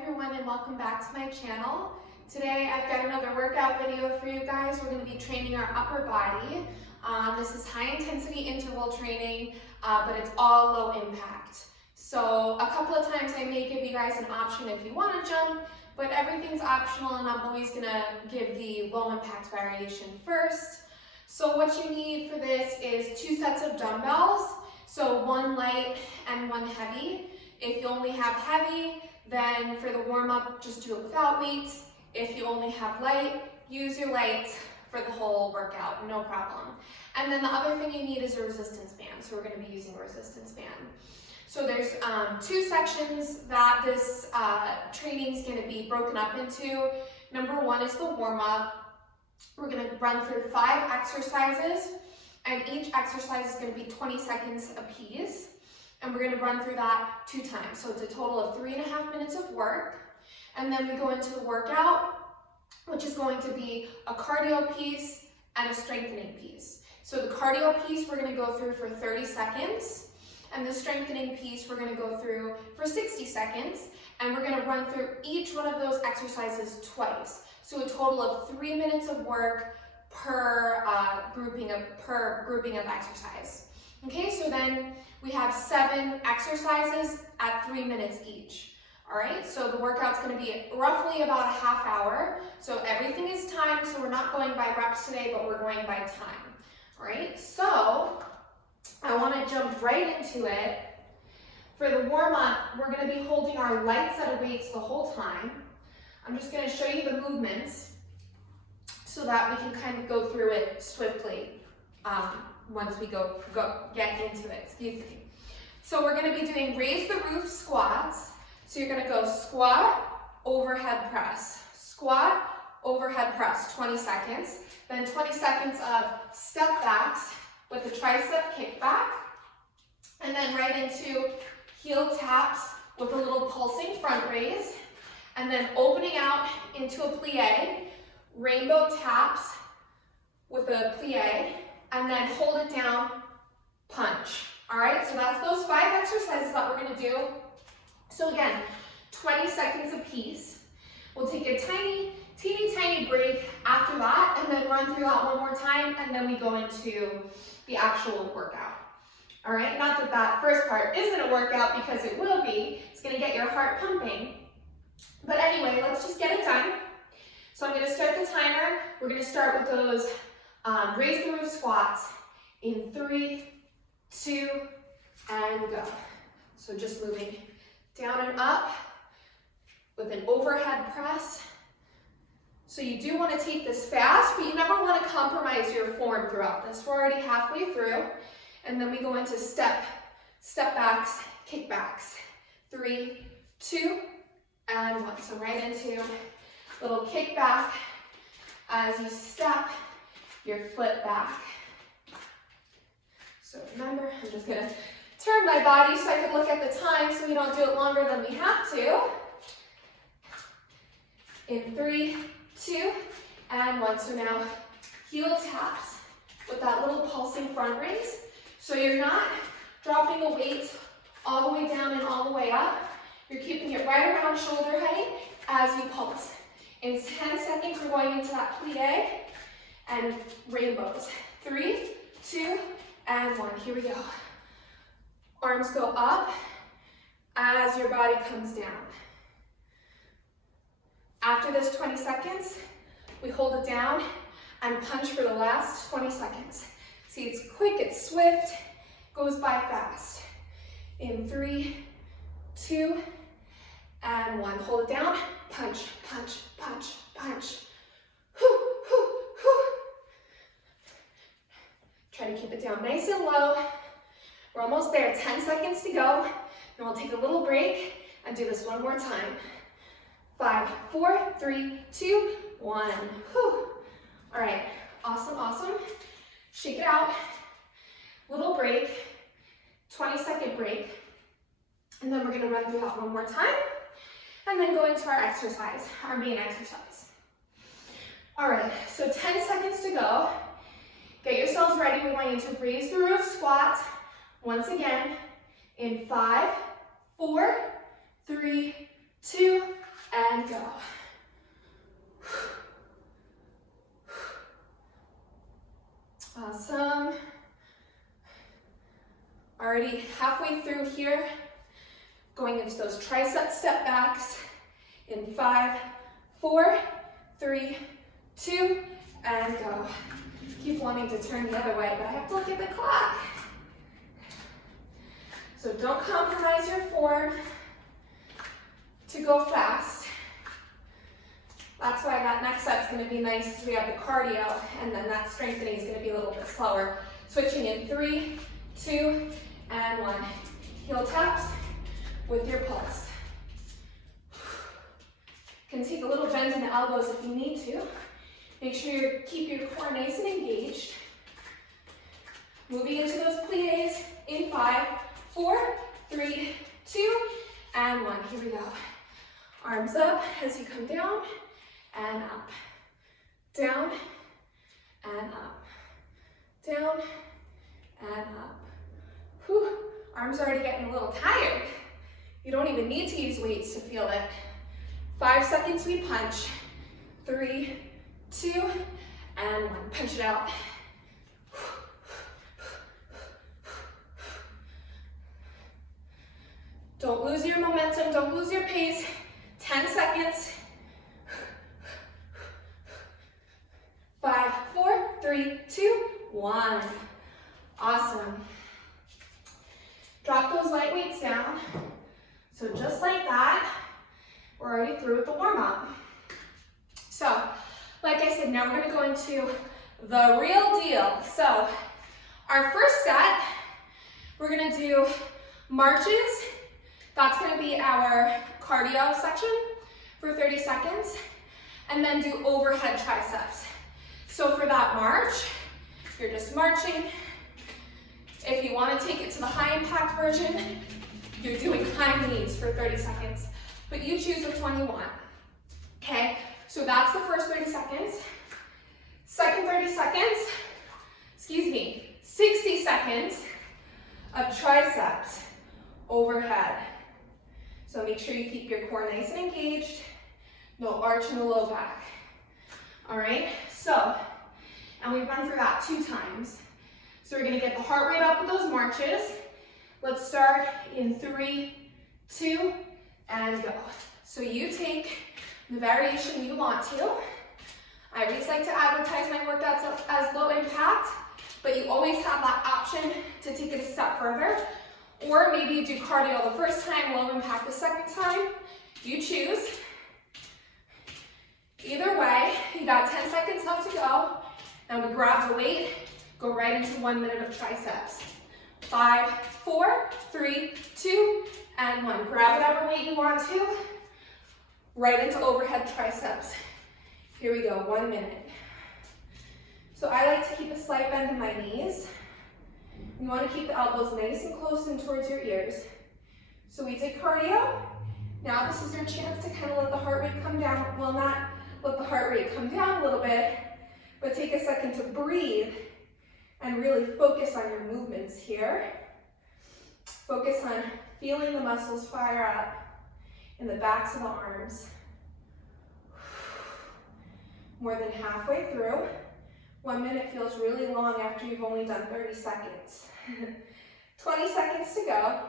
everyone, and welcome back to my channel. Today I've got another workout video for you guys. We're going to be training our upper body. This is high intensity interval training, but it's all low impact. So a couple of times I may give you guys an option if you want to jump, but everything's optional and I'm always going to give the low impact variation first. So what you need for this is 2 sets of dumbbells, so 1 light and 1 heavy. If you only have heavy, then for the warm-up, just do it without weights. If you only have light, use your lights for the whole workout, no problem. And then the other thing you need is a resistance band, so we're going to be using a resistance band. So there's 2 sections that this training is going to be broken up into. Number 1 is the warm-up. We're going to run through 5 exercises, and each exercise is going to be 20 seconds apiece. And we're going to run through that 2 times. So it's a total of 3.5 minutes of work. And then we go into the workout, which is going to be a cardio piece and a strengthening piece. So the cardio piece we're going to go through for 30 seconds. And the strengthening piece we're going to go through for 60 seconds. And we're going to run through each one of those exercises twice. So a total of 3 minutes of work per grouping of exercise. Okay, so then we have 7 exercises at 3 minutes each. All right, so the workout's going to be roughly about a half hour. So everything is timed, so we're not going by reps today, but we're going by time. All right, so I want to jump right into it. For the warm-up, we're going to be holding our light set of weights the whole time. I'm just going to show you the movements so that we can kind of go through it swiftly. Once we get into it, excuse me. So we're going to be doing raise the roof squats. So you're going to go squat, overhead press, squat, overhead press, 20 seconds. Then 20 seconds of step backs with a tricep kickback. And then right into heel taps with a little pulsing front raise. And then opening out into a plie, rainbow taps with a plie. And then hold it down, punch. All right, so that's those 5 exercises that we're going to do. So again, 20 seconds a piece. We'll take a teeny tiny break after that and then run through that one more time, and then we go into the actual workout. All right, not that that first part isn't a workout, because it will be. It's going to get your heart pumping. But anyway, let's just get it done. So I'm going to start the timer. We're going to start with those raise the roof squats in 3, 2, and go. So just moving down and up with an overhead press. So you do want to take this fast, but you never want to compromise your form throughout this. We're already halfway through. And then we go into step backs, kickbacks. 3, 2, and 1. So right into little kickback as you step your foot back. So remember, I'm just going to turn my body so I can look at the time so we don't do it longer than we have to. In 3, 2, and 1. So now heel taps with that little pulsing front raise. So you're not dropping the weight all the way down and all the way up. You're keeping it right around shoulder height as you pulse. In 10 seconds, we're going into that plie and rainbows. 3, 2, and 1. Here we go. Arms go up as your body comes down. After this 20 seconds, we hold it down and punch for the last 20 seconds. See, it's quick, it's swift, goes by fast. In 3, 2, and 1. Hold it down, punch, punch, punch, punch. Try to keep it down nice and low. We're almost there, 10 seconds to go. And we'll take a little break and do this one more time. 5, 4, 3, 2, 1. Whew. All right, awesome, awesome. Shake it out. Little break, 20-second break. And then we're gonna run through that one more time. And then go into our exercise, our main exercise. All right, so 10 seconds to go. Get yourselves ready. We're going to raise the roof squat. Once again, in 5, 4, 3, 2, and go. Awesome. Already halfway through here, going into those tricep step backs in 5, 4, 3, 2, and go. Keep wanting to turn the other way, but I have to look at the clock. So don't compromise your form to go fast. That's why that next set's going to be nice because we have the cardio, and then that strengthening is going to be a little bit slower. Switching in 3, 2, and 1. Heel taps with your pulse. You can take a little bend in the elbows if you need to. Make sure you keep your core nice and engaged. Moving into those plies in 5, 4, 3, 2, and 1. Here we go. Arms up as you come down and up. Down and up. Down and up. Whew. Arms already getting a little tired. You don't even need to use weights to feel it. 5 seconds we punch. 3, 2, and 1. Punch it out. Don't lose your momentum, don't lose your pace. 10 seconds. 5, 4, 3, 2, 1. Awesome. Drop those light weights down. So just like that, we're already through with the warm-up. So, like I said, now we're gonna go into the real deal. So, our first set, we're gonna do marches. That's gonna be our cardio section for 30 seconds. And then do overhead triceps. So for that march, you're just marching. If you wanna take it to the high impact version, you're doing high knees for 30 seconds. But you choose which one you want, okay? So that's the first 30 seconds. Second 30 seconds, 60 seconds of triceps overhead. So make sure you keep your core nice and engaged. No arch in the low back. All right, so, and we've run through that 2 times. So we're gonna get the heart rate up with those marches. Let's start in 3, 2, and go. So you take the variation you want to. I always like to advertise my workouts as low impact, but you always have that option to take it a step further. Or maybe you do cardio the first time, low impact the second time. You choose. Either way, you got 10 seconds left to go. Now we grab the weight, go right into 1 minute of triceps. 5, 4, 3, 2, and 1. Grab whatever weight you want to. Right into overhead triceps. Here we go, 1 minute. So I like to keep a slight bend in my knees. You want to keep the elbows nice and close and towards your ears. So we did cardio. Now this is your chance to kind of let the heart rate come down. Well, not let the heart rate come down a little bit, but take a second to breathe and really focus on your movements here. Focus on feeling the muscles fire up in the backs of the arms. More than halfway through. 1 minute feels really long after you've only done 30 seconds. 20 seconds to go.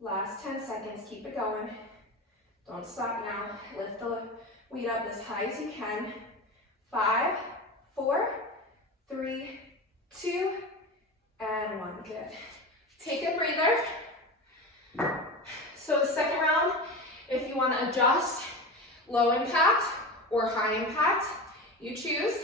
Last 10 seconds, keep it going. Don't stop now. Lift the weight up as high as you can. 5, 4, 3, 2, and 1. Good. Take a breather. So the second round, if you want to adjust low impact or high impact, you choose.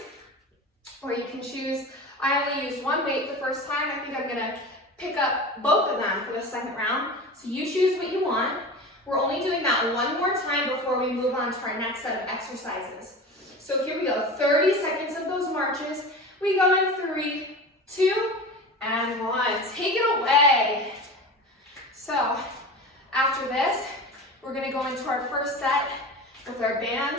Or you can choose, I only used 1 weight the first time. I think I'm going to pick up both of them for the second round. So you choose what you want. We're only doing that 1 more time before we move on to our next set of exercises. So here we go, 30 seconds of those marches. We go in 3, 2, and 1. Take it away. So after this, we're gonna go into our first set with our band,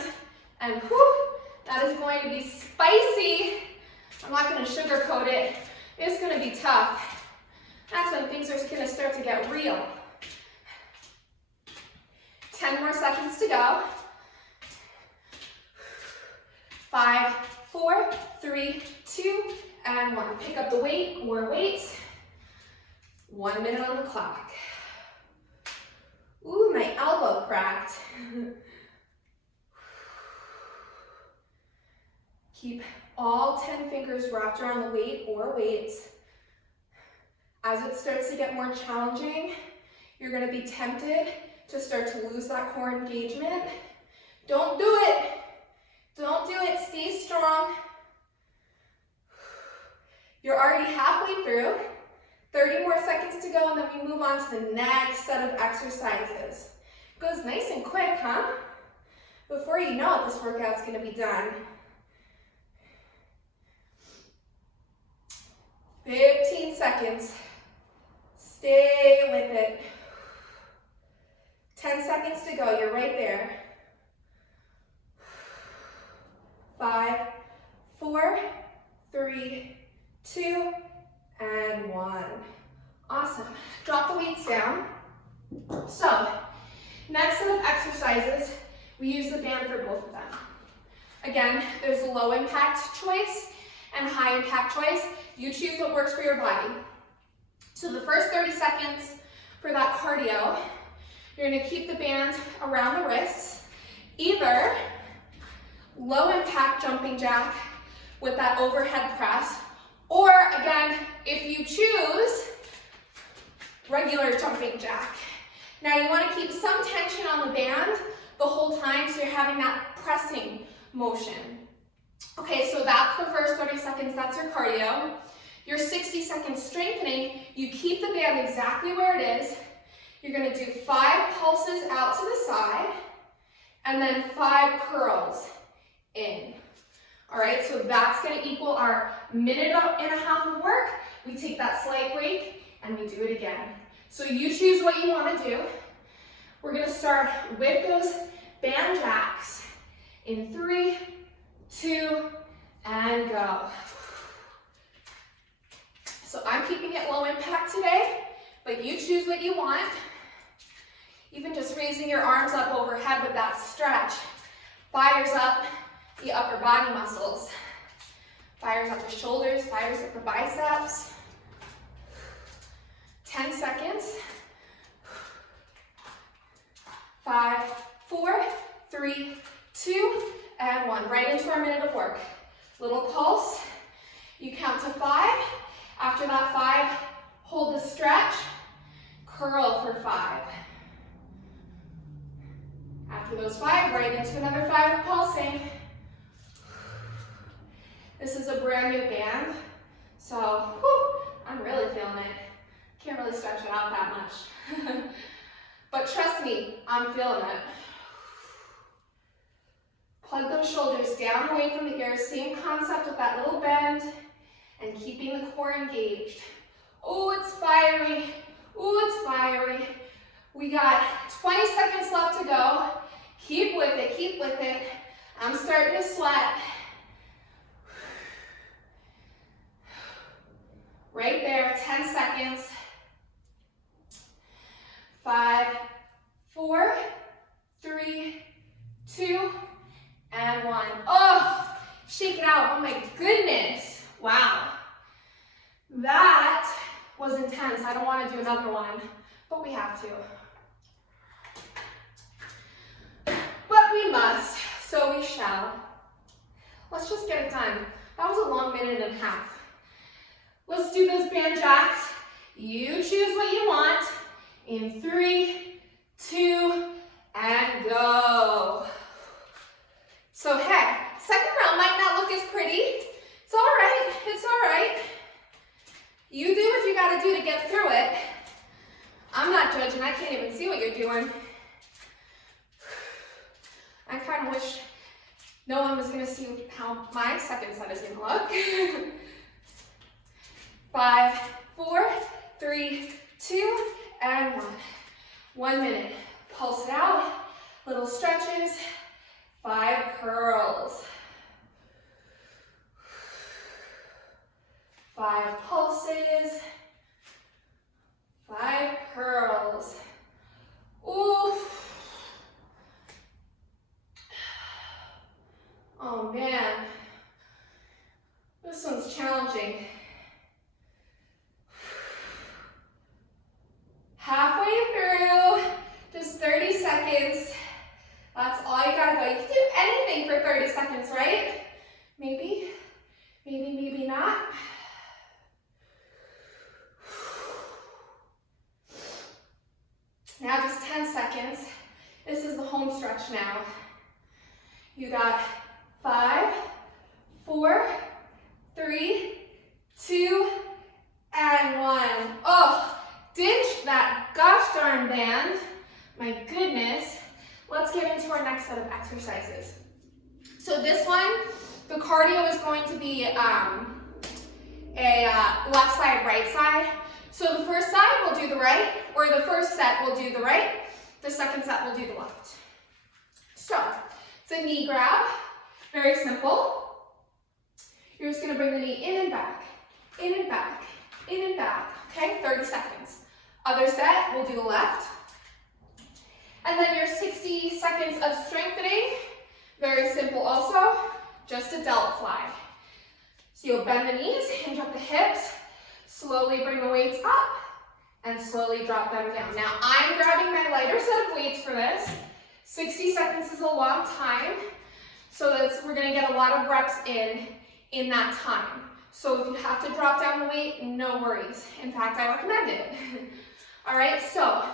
and whew, that is going to be spicy. I'm not gonna sugarcoat it. It's gonna be tough. That's when things are go. 5, 4, 3, 2, and 1. Pick up the weight or weights. 1 minute on the clock. Ooh, my elbow cracked. Keep all 10 fingers wrapped around the weight or weights. As it starts to get more challenging, you're going to be tempted to start to lose that core engagement. Don't do it. Don't do it. Stay strong. You're already halfway through. 30 more seconds to go, and then we move on to the next set of exercises. It goes nice and quick, huh? Before you know it, this workout's going to be done. 15 seconds. Stay with it. 10 seconds to go. You're right there. 5, 4, 3, 2, and 1. Awesome. Drop the weights down. So, next set of exercises, we use the band for both of them. Again, there's a low impact choice and high impact choice. You choose what works for your body. So the first 30 seconds for that cardio, you're going to keep the band around the wrists, either low impact jumping jack with that overhead press, or again, if you choose, regular jumping jack. Now you want to keep some tension on the band the whole time, so you're having that pressing motion. Okay, so that's the first 30 seconds, that's your cardio. Your 60 seconds strengthening, you keep the band exactly where it is. You're going to do 5 pulses out to the side, and then 5 curls in. All right, so that's going to equal our minute and a half of work. We take that slight break, and we do it again. So you choose what you want to do. We're going to start with those band jacks in 3, 2, and go. So I'm keeping it low impact today, but you choose what you want. Even just raising your arms up overhead with that stretch fires up the upper body muscles. Fires up the shoulders, fires up the biceps. 10 seconds. 5, 4, 3, 2, and 1. Right into our minute of work. Little pulse. You count to 5. After that 5, hold the stretch. Curl for 5. After those 5, right into another 5 of pulsing. This is a brand new band, so I'm really feeling it. Can't really stretch it out that much. But trust me, I'm feeling it. Plug those shoulders down away from the ears. Same concept with that little bend and keeping the core engaged. Oh, it's fiery. Oh, it's fiery. We got 20 seconds left to go. Keep with it, keep with it. I'm starting to sweat. Right there, 10 seconds. 5, 4, 3, 2, and 1. Oh, shake it out. Oh my goodness. Wow. That was intense. I don't want to do another one, but we have to. But we must, so we shall. Let's just get it done. That was a long minute and a half. Let's do those band jacks. You choose what you want. In 3, 2, and go. So hey, second round might not look as pretty. It's all right, it's all right. You do what you gotta do to get through it. I'm not judging, I can't even see what you're doing. I kind of wish no one was gonna see how my second set is gonna look. 5, 4, 3, 2, and 1. 1 minute. Pulse it out. Little stretches. 5 curls. 5 pulses. 5 curls. Ooh. seconds. This is the home stretch now. You got 5, 4, 3, 2, and 1. Oh, ditch that gosh darn band. My goodness. Let's get into our next set of exercises. So this one, the cardio is going to be a left side, right side. So the first side we'll do the right, or the first set we'll do the right, the second set we'll do the left. So it's a knee grab, very simple. You're just gonna bring the knee in and back, in and back, in and back, okay? 30 seconds. Other set, we'll do the left. And then your 60 seconds of strengthening, very simple also, just a delt fly. So you'll bend the knees, hinge up the hips, slowly bring the weights up, and slowly drop them down. Now I'm grabbing my lighter set of weights for this. 60 seconds is a long time, so we're gonna get a lot of reps in that time. So if you have to drop down the weight, no worries. In fact, I recommend it. All right, so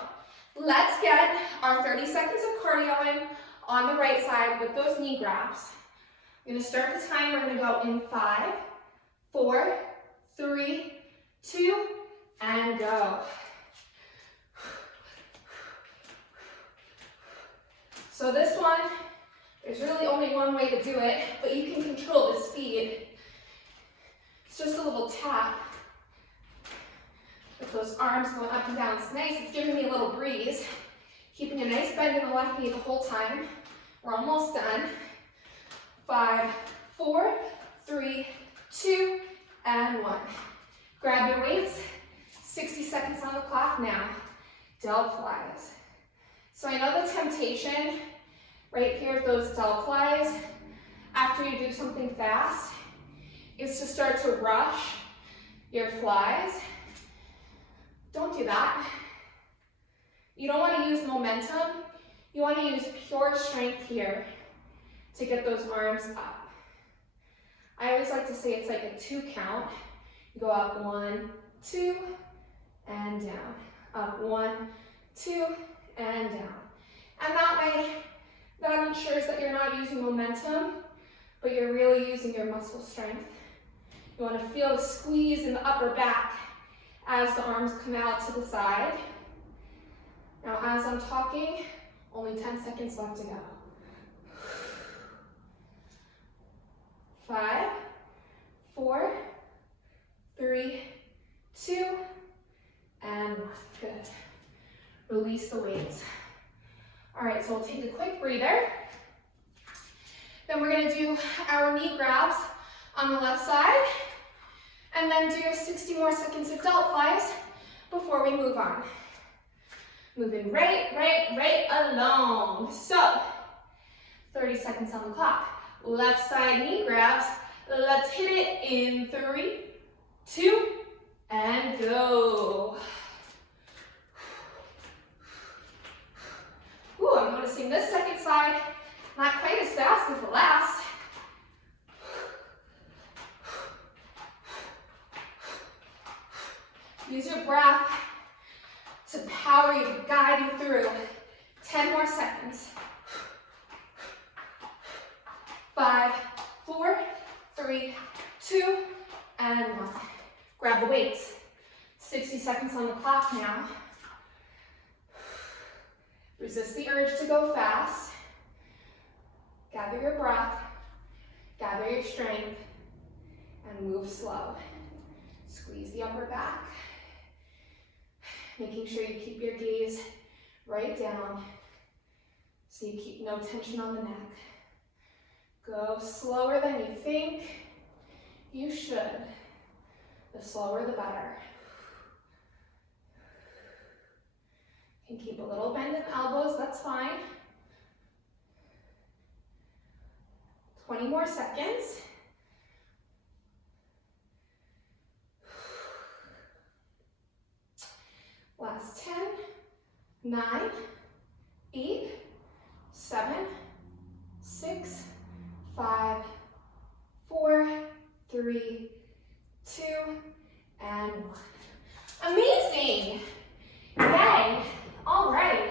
let's get our 30 seconds of cardio in on the right side with those knee grabs. I'm gonna start the time, we're gonna go in 5, 4, 3, 2, and go. So this one, there's really only one way to do it, but you can control the speed. It's just a little tap with those arms going up and down. It's nice, it's giving me a little breeze. Keeping a nice bend in the left knee the whole time. We're almost done. 5, 4, 3, 2, and 1. Grab your weights. 60 seconds on the clock now. Delt flies. So I know the temptation right here at those delt flies, after you do something fast, is to start to rush your flies. Don't do that. You don't want to use momentum. You want to use pure strength here to get those arms up. I always like to say it's like a 2 count. You go up 1, 2, and down. Up 1, 2, and down. And that way, that ensures that you're not using momentum, but you're really using your muscle strength. You want to feel the squeeze in the upper back as the arms come out to the side. Now, as I'm talking, only 10 seconds left to go. 5, 4, 3, 2, and 1. Good. Release the weights. All right, so we'll take a quick breather. Then we're gonna do our knee grabs on the left side, and then do 60 more seconds of delt flies before we move on. Moving right along. So, 30 seconds on the clock. Left side knee grabs. Let's hit it in 3, 2, and go. Ooh, I'm noticing this second side, not quite as fast as the last. Use your breath to power you, to guide you through. 10 more seconds. 5, 4, 3, 2, and 1. Grab the weights. 60 seconds on the clock now. Resist the urge to go fast. Gather your breath, gather your strength, and move slow. Squeeze the upper back, making sure you keep your gaze right down so you keep no tension on the neck. Go slower than you think you should. The slower, the better. You can keep a little bend in the elbows, that's fine. 20 more seconds. Last 10, 9, 8, 7, 6, 5, 4, 3, 2, and 1. Amazing! Yay! All right.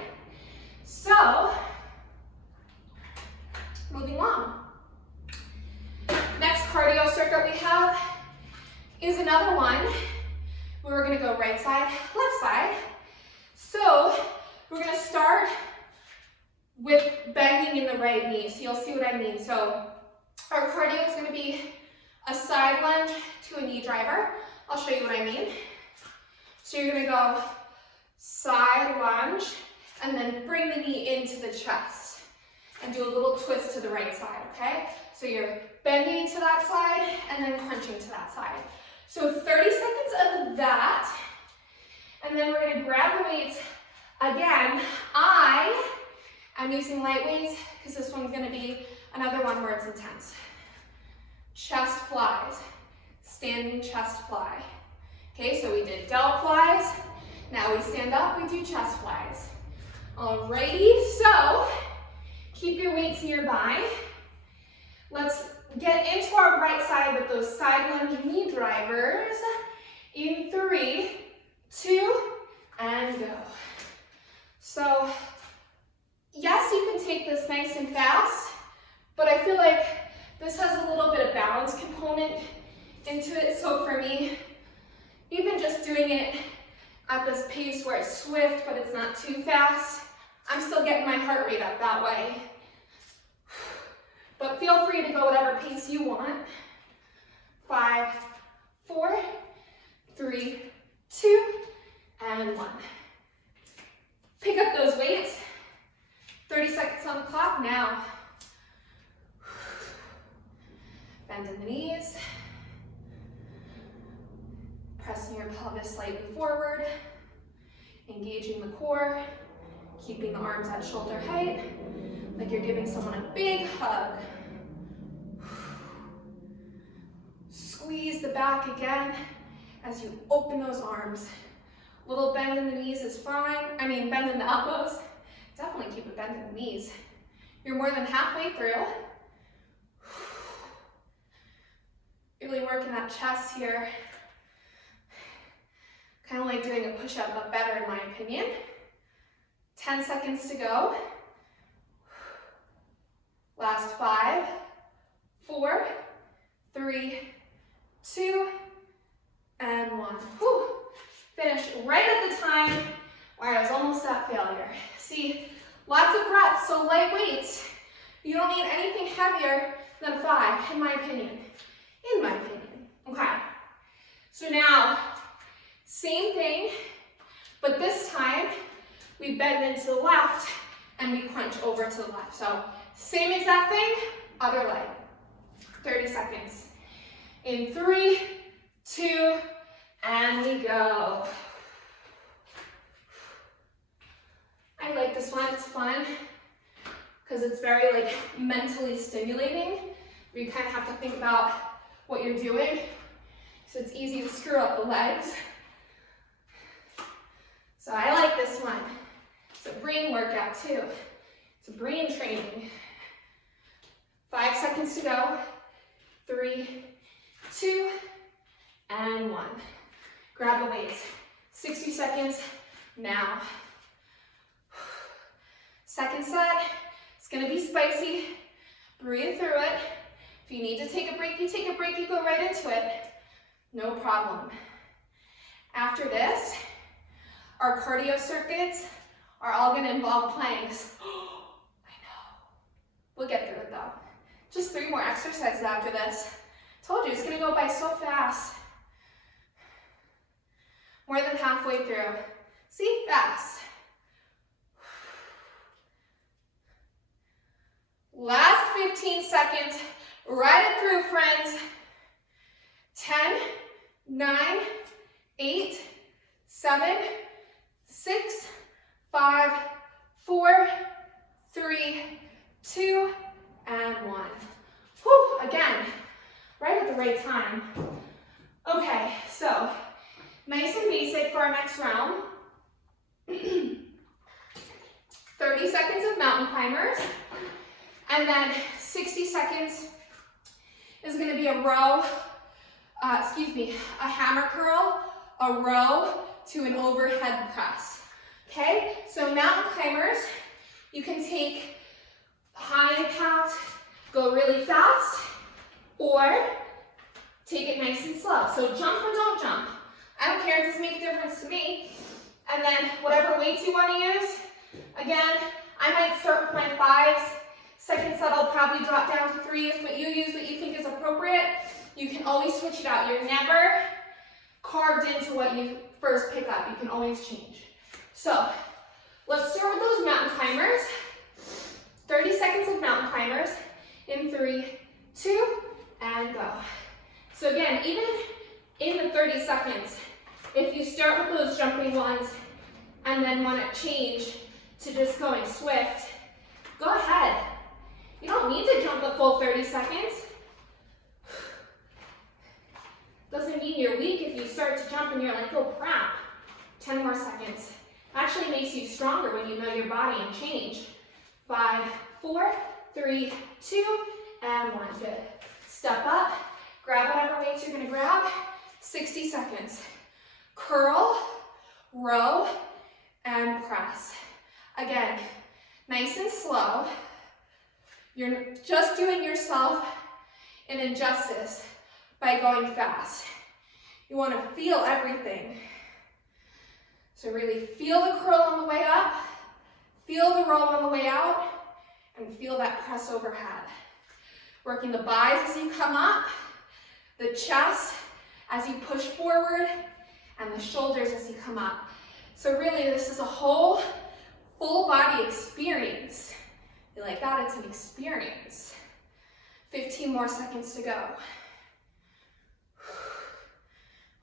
left side. So we're gonna start with bending in the right knee. So you'll see what I mean. So our cardio is gonna be a side lunge to a knee driver. I'll show you what I mean. So you're gonna go side lunge and then bring the knee into the chest and do a little twist to the right side, okay? So you're bending to that side and then crunching to that side. So 30 seconds of that, and then we're gonna grab the weights again. I'm using light weights because this one's gonna be another one where it's intense. Chest flies, standing chest fly. Okay, so we did delt flies. Now we stand up, we do chest flies. Alrighty, so keep your weights nearby. Let's get into our right side with those side lunge knee drivers. In 3, 2, and go. So, yes, you can take this nice and fast, but I feel like this has a little bit of balance component into it. So for me, even just doing it at this pace where it's swift, but it's not too fast, I'm still getting my heart rate up that way. But feel free to go whatever pace you want. 5, 4, 3, 2, and 1. Pick up those weights. 30 seconds on the clock now. Bend in the knees. Pressing your pelvis slightly forward. Engaging the core. Keeping the arms at shoulder height, like you're giving someone a big hug. Squeeze the back again as you open those arms. Little bend in the knees is fine. Bend in the elbows. Definitely keep a bend in the knees. You're more than halfway through. Really working that chest here. Kind of like doing a push-up, but better in my opinion. 10 seconds to go. Last 5, 4, 3, 2, and 1. Whew. Finish right at the time where I was almost at failure. See, lots of reps, so light weights. You don't need anything heavier than 5, in my opinion. Okay. So now, same thing, but this time, we bend into the left and we crunch over to the left. So same exact thing, other leg. 30 seconds. In 3, 2, and we go. I like this one, it's fun because it's very mentally stimulating. You kind of have to think about what you're doing. So it's easy to screw up the legs. So I like this one. It's a brain workout too. It's a brain training. 5 seconds to go. 3, 2, and 1. Grab the weights. 60 seconds now. Second set. It's gonna be spicy. Breathe through it. If you need to take a break, you take a break, you go right into it. No problem. After this, our cardio circuits are all going to involve planks. I know. We'll get through it though. Just 3 more exercises after this. Told you, it's going to go by so fast. More than halfway through. See, fast. Last 15 seconds. Ride it through, friends. 10, 9, 8, 7, 6, 5, 4, 3, 2, and 1. Whew, again, right at the right time. Okay, so nice and basic for our next round. 30 seconds of mountain climbers, and then 60 seconds is going to be a row, a hammer curl, a row to an overhead press. Okay, so mountain climbers, you can take high impact, go really fast, or take it nice and slow. So jump or don't jump. I don't care, it doesn't make a difference to me. And then whatever weights you want to use, again, I might start with my 5s. Second set, I'll probably drop down to 3s, but you use what you think is appropriate. You can always switch it out. You're never carved into what you first pick up. You can always change. So let's start with those mountain climbers. 30 seconds of mountain climbers in 3, 2, and go. So again, even in the 30 seconds, if you start with those jumping ones and then want to change to just going swift, go ahead. You don't need to jump the full 30 seconds. Doesn't mean you're weak if you start to jump and you're like, oh crap, 10 more seconds. Actually makes you stronger when you know your body and change. 5, 4, 3, 2, and 1. Good. Step up, grab whatever weights you're gonna grab. 60 seconds. Curl, row, and press. Again, nice and slow. You're just doing yourself an injustice by going fast. You want to feel everything. So really feel the curl on the way up, feel the row on the way out, and feel that press overhead. Working the buys as you come up, the chest as you push forward, and the shoulders as you come up. So really, this is a whole full body experience. You like that? It's an experience. 15 more seconds to go.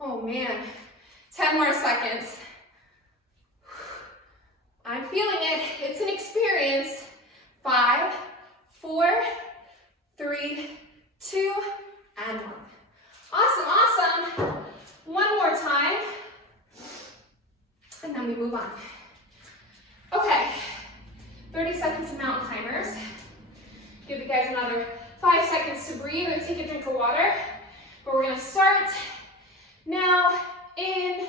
Oh man, 10 more seconds. I'm feeling it. It's an experience. 5, 4, 3, 2, and 1. Awesome, awesome. One more time. And then we move on. Okay, 30 seconds of mountain climbers. Give you guys another 5 seconds to breathe or take a drink of water. But we're gonna start now in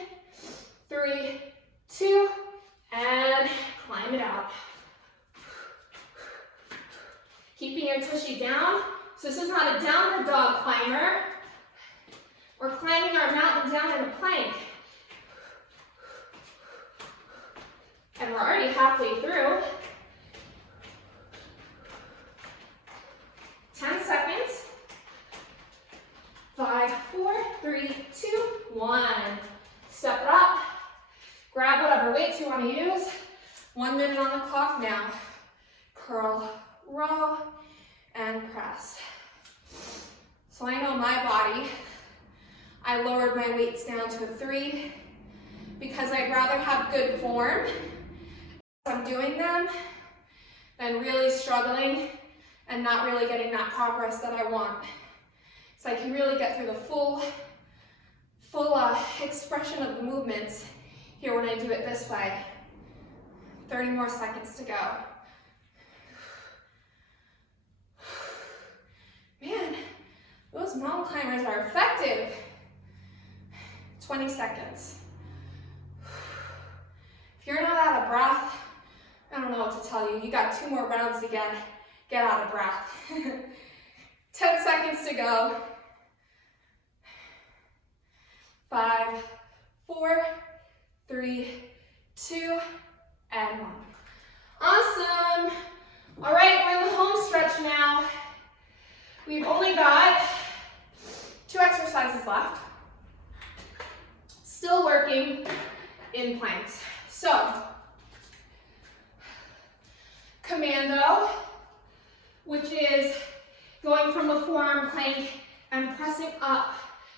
3, 2, and climb it out. Keeping your tushy down. So this is not a downward dog climber. We're climbing our mountain down in a plank. And we're already halfway through. 10 seconds. 5, 4, 3, 2, 1. Step it up. Grab whatever weights you want to use. 1 minute on the clock now. Curl, row, and press. So I know my body. I lowered my weights down to a 3 because I'd rather have good form if I'm doing them than really struggling and not really getting that progress that I want. So I can really get through the full expression of the movements here when I do it this way. 30 more seconds to go. Man, those mountain climbers are effective. 20 seconds. If you're not out of breath, I don't know what to tell you. You got 2 more rounds to get out of breath. 10 seconds to go. 5, 4, 3, 2, and 1. Awesome. All right, we're in the home stretch now. We've only got 2 exercises left. Still working in planks. So, commando, which is going from a forearm plank and pressing up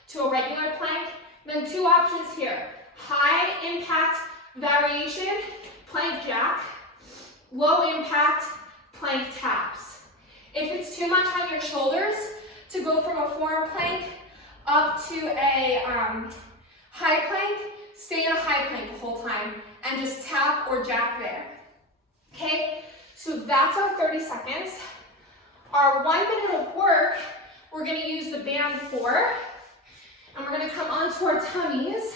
to a regular plank. Then 2 options here. High impact variation, plank jack. Low impact, plank taps. If it's too much on your shoulders to go from a forearm plank up to a high plank, stay in a high plank the whole time and just tap or jack there. Okay, so that's our 30 seconds. Our 1 minute of work, we're gonna use the band for, and we're gonna come onto our tummies.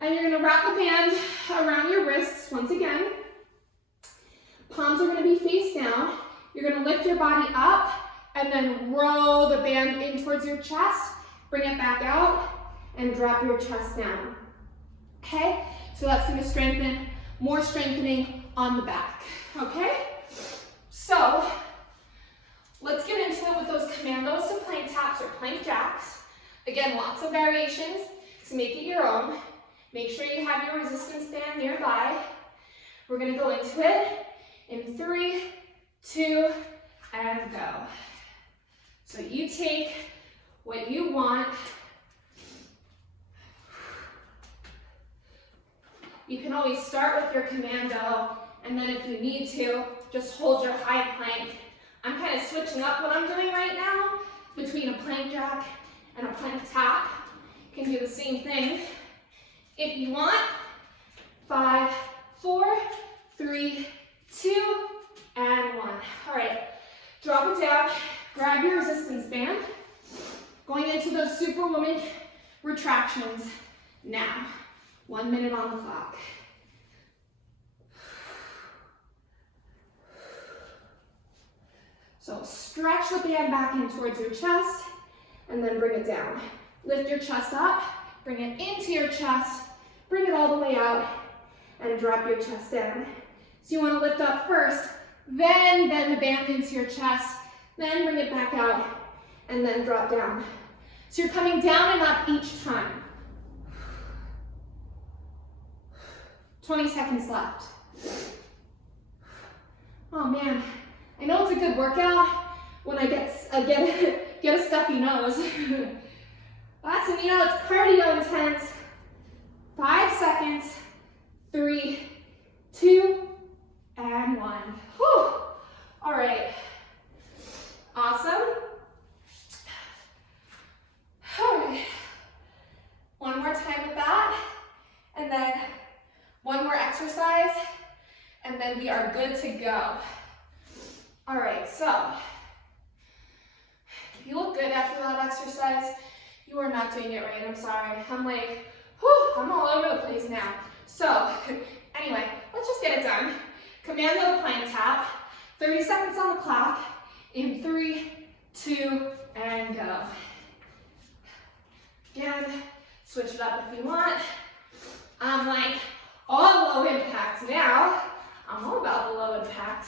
And you're gonna wrap the band around your wrists once again. Palms are gonna be face down. You're gonna lift your body up and then roll the band in towards your chest. Bring it back out. and drop your chest down. Okay? So that's going to strengthen, more strengthening on the back. Okay? So let's get into it with those commandos to plank taps or plank jacks. Again, lots of variations, so make it your own. Make sure you have your resistance band nearby. We're going to go into it in 3, 2, and go. So you take what you want. You can always start with your commando, and then if you need to, just hold your high plank. I'm kind of switching up what I'm doing right now between a plank jack and a plank tap. You can do the same thing if you want. 5, 4, 3, 2, and 1. All right, drop it down, grab your resistance band. Going into those Superwoman retractions now. 1 minute on the clock. So stretch the band back in towards your chest and then bring it down. Lift your chest up, bring it into your chest, bring it all the way out, and drop your chest down. So you want to lift up first, then bend the band into your chest, then bring it back out, and then drop down. So you're coming down and up each time. 20 seconds left. Oh man, I know it's a good workout when I get a stuffy nose. That's when you know it's cardio intense. 5 seconds, 3, 2, and 1. Whew. All right, awesome. All right, one more time with that, and then one more exercise, and then we are good to go. All right, so if you look good after that exercise, you are not doing it right. I'm sorry. I'm like, whew, I'm all over the place now. So anyway, let's just get it done. Commando to plank tap. 30 seconds on the clock. In 3, 2, and go. Again, switch it up if you want. I'm like all low impact now. I'm all about the low impact.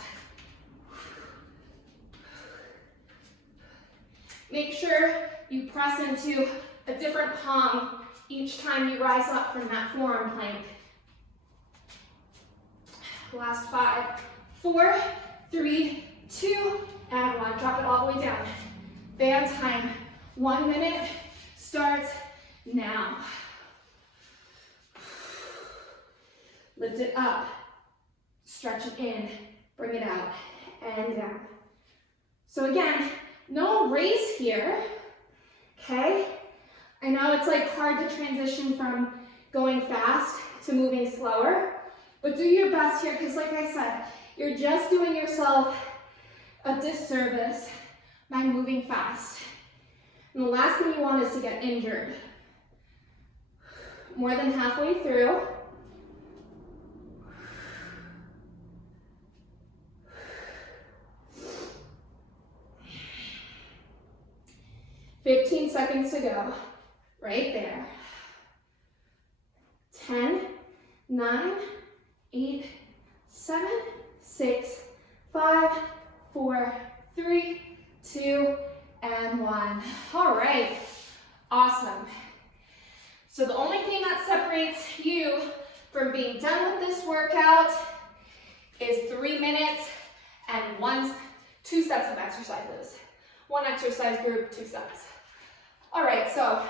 Make sure you press into a different palm each time you rise up from that forearm plank. Last 5, 4, 3, 2, and 1. Drop it all the way down. Band time. 1 minute starts now. Lift it up. Stretch it in. Bring it out. And down. So again, no race here. Okay? I know it's like hard to transition from going fast to moving slower, but do your best here because like I said, you're just doing yourself a disservice by moving fast. And the last thing you want is to get injured. More than halfway through. $15 seconds to go. Right there. 10, 9, 8, 7, 6, 5, 4, 3, 2, and 1. All right, awesome. So the only thing that separates you from being done with this workout is 3 minutes and 2 sets of exercises. 1 exercise group, 2 sets. All right, so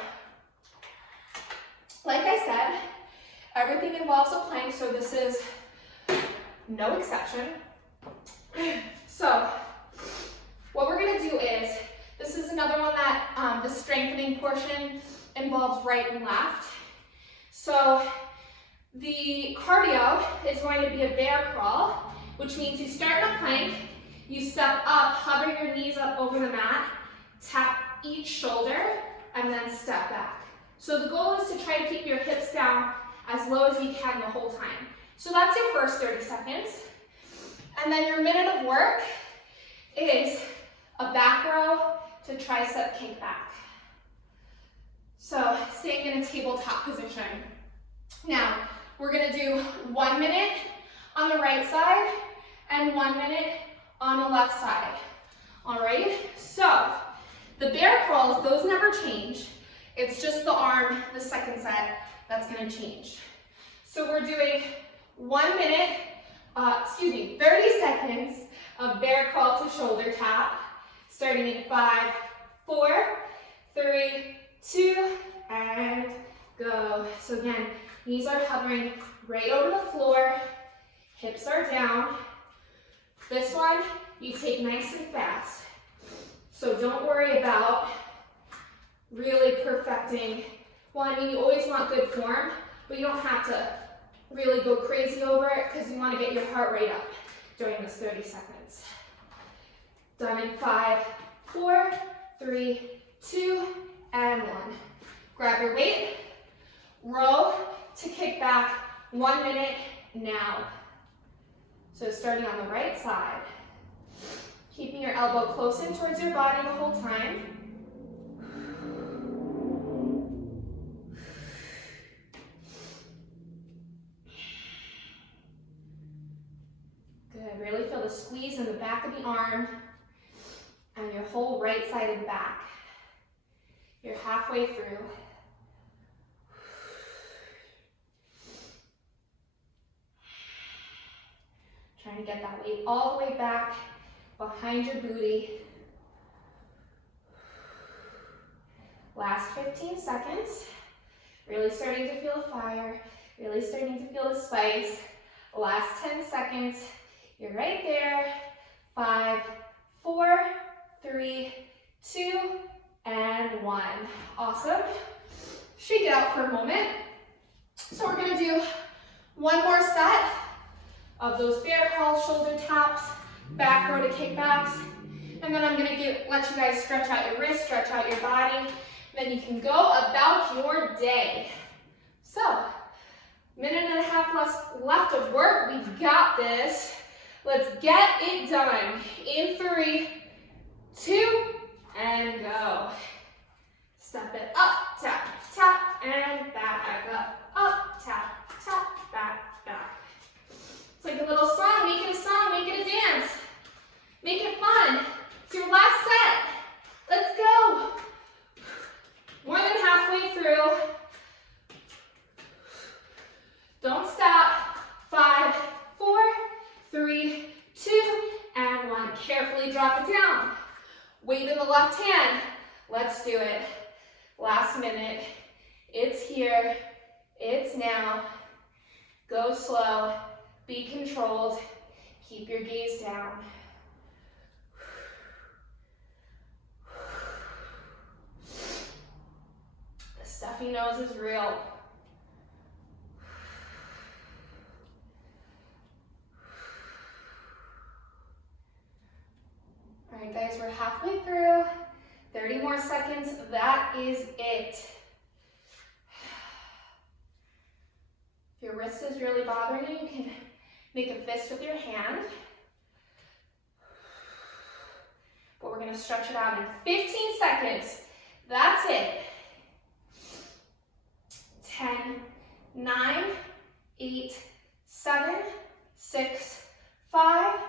like I said, everything involves a plank, so this is no exception. So what we're gonna do is, this is another one that the strengthening portion involves right and left. So the cardio is going to be a bear crawl, which means you start in a plank, you step up, hover your knees up over the mat, tap each shoulder, and then step back. So the goal is to try to keep your hips down as low as you can the whole time. So that's your first 30 seconds. And then your minute of work is a back row to tricep kick back. So staying in a tabletop position. Now, we're gonna do 1 minute on the right side and 1 minute on the left side. All right, so the bear crawls, those never change. It's just the arm, the second set, that's gonna change. So we're doing 1 minute, 30 seconds of bear crawl to shoulder tap, starting in 5, 4, 3, 2, and go. So again, knees are hovering right over the floor, hips are down. This one, you take nice and fast. So don't worry about really perfecting. Well, I mean, you always want good form, but you don't have to really go crazy over it because you want to get your heart rate up during this 30 seconds. Done in 5, 4, 3, 2, and 1. Grab your weight, row to kick back, 1 minute now. So starting on the right side, keeping your elbow close in towards your body the whole time. Good, really feel the squeeze in the back of the arm and your whole right side and back. You're halfway through. Trying to get that weight all the way back behind your booty. Last 15 seconds. Really starting to feel the fire. Really starting to feel the spice. Last 10 seconds. You're right there. 5, 4, 3, 2, and 1. Awesome. Shake it out for a moment. So we're gonna do one more set of those bear crawls, shoulder taps, back row to kickbacks. And then I'm gonna let you guys stretch out your wrists, stretch out your body. Then you can go about your day. So, minute and a half left of work. We've got this. Let's get it done. In 3, 2, and go. Step it up, tap, tap, and back up, tap, tap, back, back. It's like a little song. Make it a song, make it a dance. Make it fun. It's your last set. Let's go. More than halfway through. Don't stop. 5, 4, 3, 2, and 1. Carefully drop it down. Weight in the left hand. Let's do it. Last minute. It's here. It's now. Go slow. Be controlled. Keep your gaze down. The stuffy nose is real. All right, guys, we're halfway through. 30 more seconds. That is it. If your wrist is really bothering you, you can make a fist with your hand. But we're going to stretch it out in 15 seconds. That's it. 10, 9, 8, 7, 6, 5,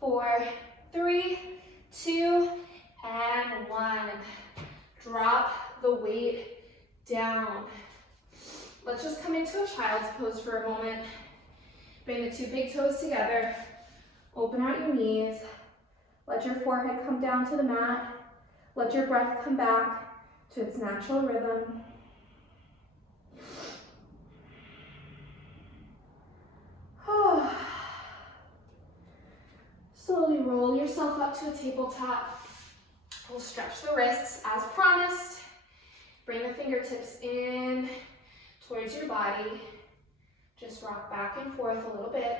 4, 3, 2, and 1. Drop the weight down. Let's just come into a child's pose for a moment. Bring the 2 big toes together. Open out your knees. Let your forehead come down to the mat. Let your breath come back to its natural rhythm. Slowly roll yourself up to a tabletop. We'll stretch the wrists as promised. Bring the fingertips in towards your body. Just rock back and forth a little bit.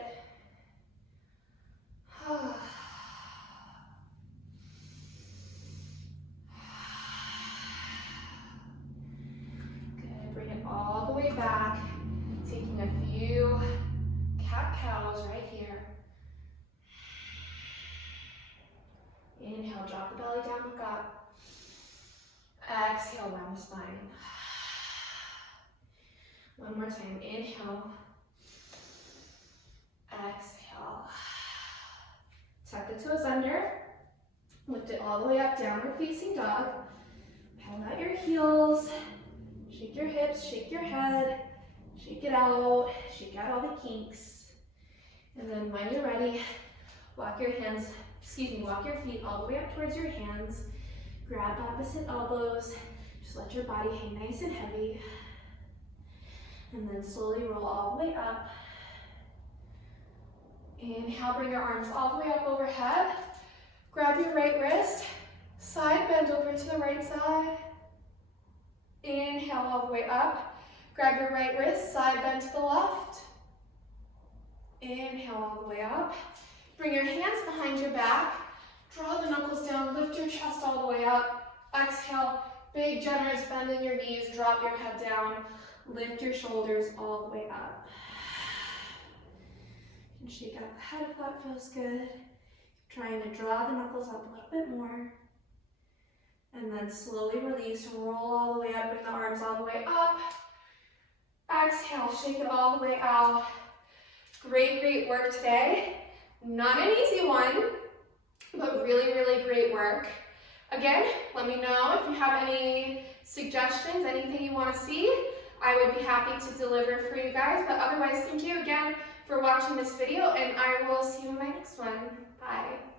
Good, bring it all the way back. Taking a few cat-cows right here. Inhale, drop the belly down, look up. Exhale, round the spine. One more time, inhale, exhale. Tuck the toes under, lift it all the way up, downward facing dog. Pedal out your heels, shake your hips, shake your head, shake it out, shake out all the kinks. And then when you're ready, walk your feet all the way up towards your hands. Grab opposite elbows, just let your body hang nice and heavy. And then slowly roll all the way up. Inhale, bring your arms all the way up overhead. Grab your right wrist, side bend over to the right side. Inhale all the way up. Grab your right wrist, side bend to the left. Inhale all the way up. Bring your hands behind your back. Draw the knuckles down, lift your chest all the way up. Exhale, big generous bend in your knees, drop your head down. Lift your shoulders all the way up. And shake out the head if that feels good. Trying to draw the knuckles up a little bit more. And then slowly release, roll all the way up, bring the arms all the way up. Exhale, shake it all the way out. Great work today. Not an easy one, but really great work. Again, let me know if you have any suggestions, anything you want to see. I would be happy to deliver for you guys, but otherwise, thank you again for watching this video, and I will see you in my next one. Bye.